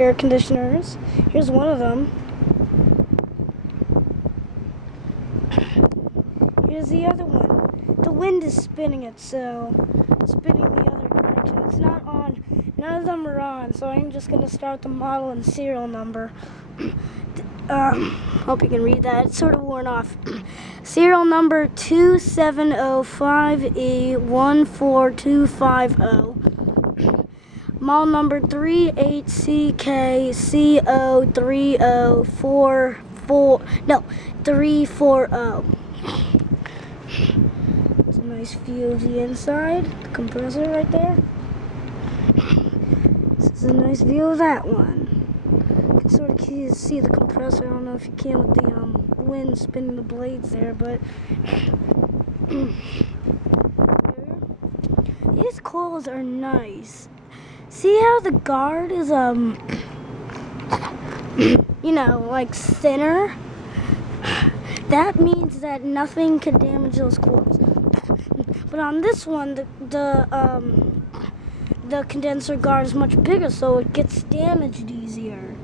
air conditioners. Here's one of them. Here's the other one. The wind is spinning it, so spinning the other direction. It's not on. None of them are on, so I'm just going to start the model and serial number. Hope you can read that. It's sort of worn off. Serial number 27058142250. Model number 38CK CO30440. It's a nice view of the inside. The compressor right there. This is a nice view of that one. You can sort of see the compressor. I don't know if you can with the wind spinning the blades there, but these coils are nice. See how the guard is like thinner? That means that nothing can damage those coils. But on this one, the condenser guard is much bigger, so it gets damaged easier.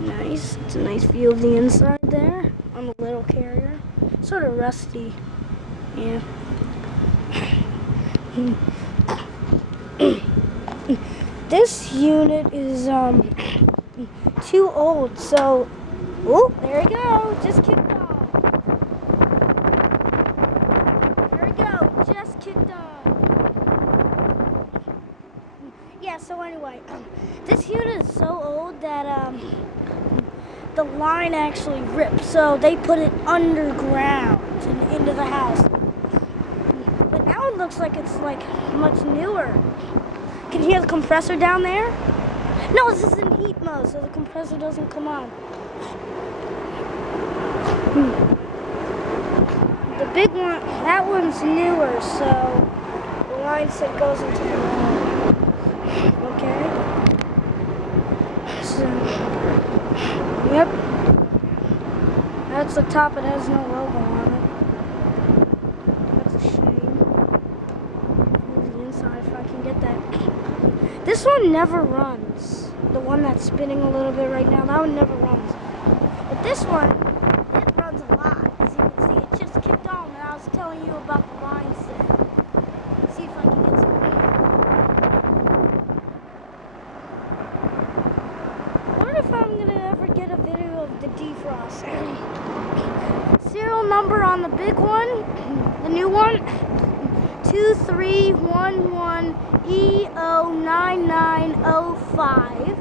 Nice. It's a nice view of the inside there on the little carrier. Sort of rusty. Yeah. This unit is too old, so there we go. Just kicked off. There we go. Just kicked off. Yeah. So anyway, this unit is so old that the line actually ripped, so they put it underground and into the house. But now it looks like it's like much newer. Can you hear the compressor down there? No, this is in heat mode, so the compressor doesn't come on. The big one, that one's newer, so the line set goes into the wall. Okay. So, yep. That's the top. It has no logo on it. That's a shame. Move the inside if I can get that. This one never runs. The one that's spinning a little bit right now, that one never runs. But this one, it runs a lot. As you can see, it just kicked on when I was telling you about the line set. Let's see if I can get some air. I wonder if I'm going to ever get a video of the defrost. Serial number on the big one, the new one, 2311EO9905,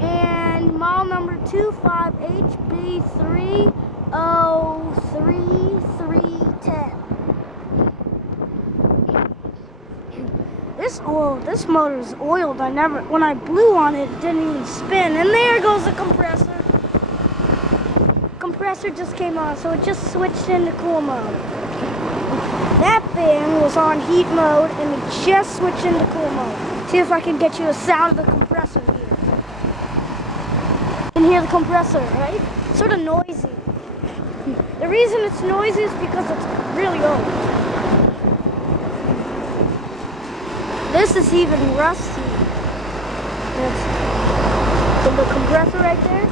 and model number 25HB303310. This motor is oiled. When I blew on it, it didn't even spin. And there goes the compressor. Compressor just came on, so it just switched into cool mode. That thing was on heat mode, and it just switched into cool mode. See if I can get you a sound of the compressor here. You can hear the compressor, right? It's sort of noisy. The reason it's noisy is because it's really old. This is even rusty. That's the compressor right there.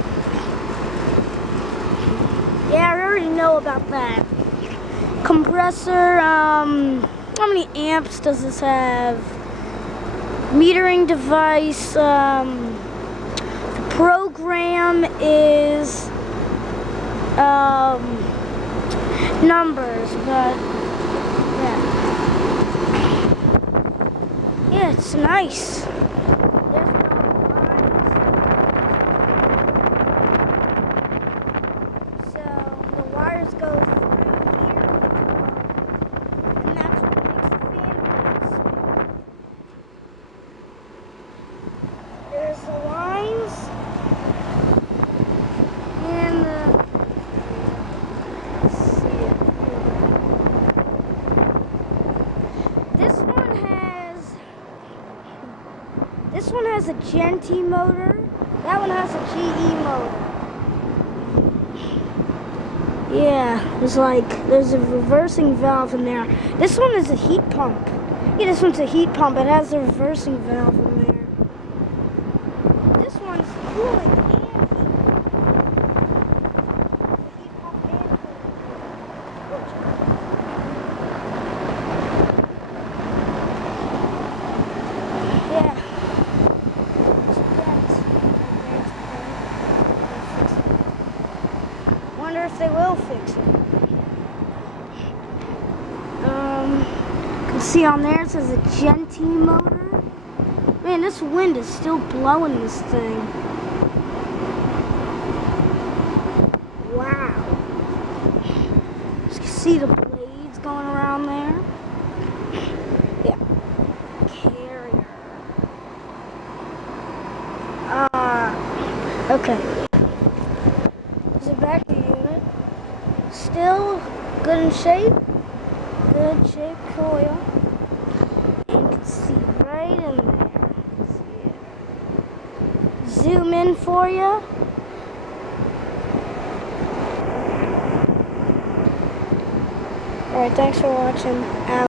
Yeah, I already know about that. Compressor, how many amps does this have? Metering device, the program is numbers, but yeah, it's nice. Go through here, and that's what makes the fan spin. There's the lines and let's see it. This one has a GT motor. That one has a GE motor. Yeah, there's a reversing valve in there. This one is a heat pump. Yeah, this one's a heat pump. It has a reversing valve in there. This one's cooling and heat. The heat pump and cooling. Yeah. Wonder if they will fix it. You can see on there it says a Gen-T motor. Man, this wind is still blowing this thing. Wow. You can see the blades going around there. Yeah. Carrier. Okay. There's a battery unit. Still good in shape. Good shape coil. And you can see right in there. Zoom in for you. Alright, thanks for watching.